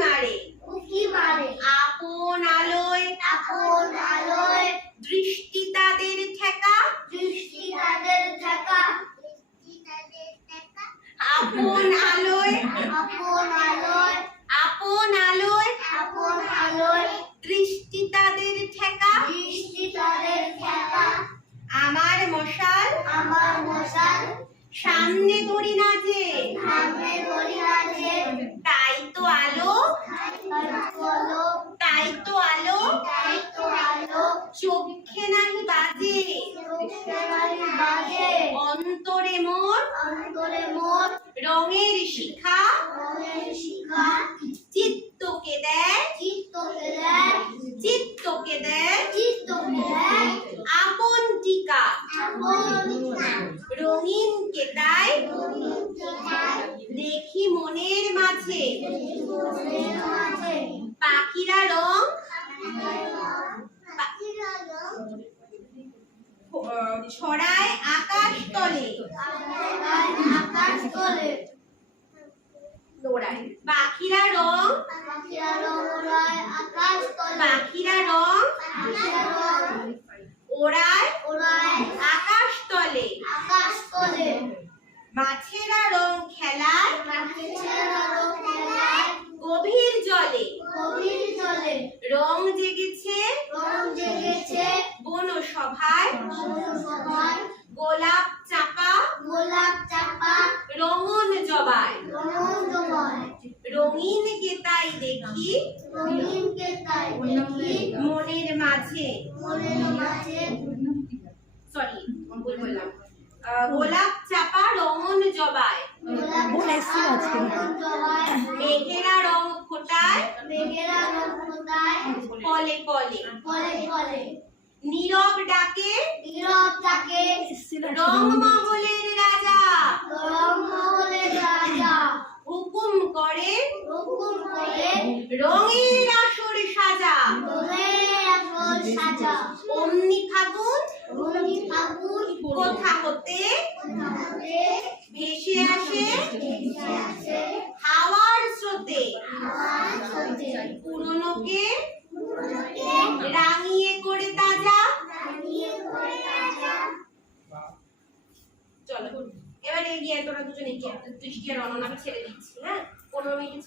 মারে উকি মারে আপন আলোয় দৃষ্টি তাদের ঠেকা আপন আলোয় দৃষ্টি তাদের ঠেকা আমার মশাল সামনে ধরি না যে তাই তো আলো চোখে নাহি বাজে অন্তরে মোর রঙের শিখা চিত্তকে দেয় আপন টিকা রঙিন কেতায় দেখি মনের মাঝে পাখিরা রং ছড়ায় আকাশ তলে পাখিরা রং ওড়ায় আকাশ তলে মাছেরা রং খেলায় গভীর জলে রং জেগেছে বন সভায় গোলাপ চাপা রঙন জবায় রঙিন কেতাই দেখি মনের মাঝে গোলাপ চাপা রঙন জবায় মেঘেরা রং ফোটায় পলে পলে নীরব ডাকে রংমহলের রাজা হুকুম করে রঙের আসর সাজা অমনি ফাগুন কোথা হতে ভেসে আসে হাওয়ার স্রোতে পুরনোকে রাঙিয়ে করে তাজা। চলো এবার এগিয়ে তোরা দুজনে দৃষ্টি আর অননাকে ছেড়ে দিচ্ছি। হ্যাঁ 15 মিনিট।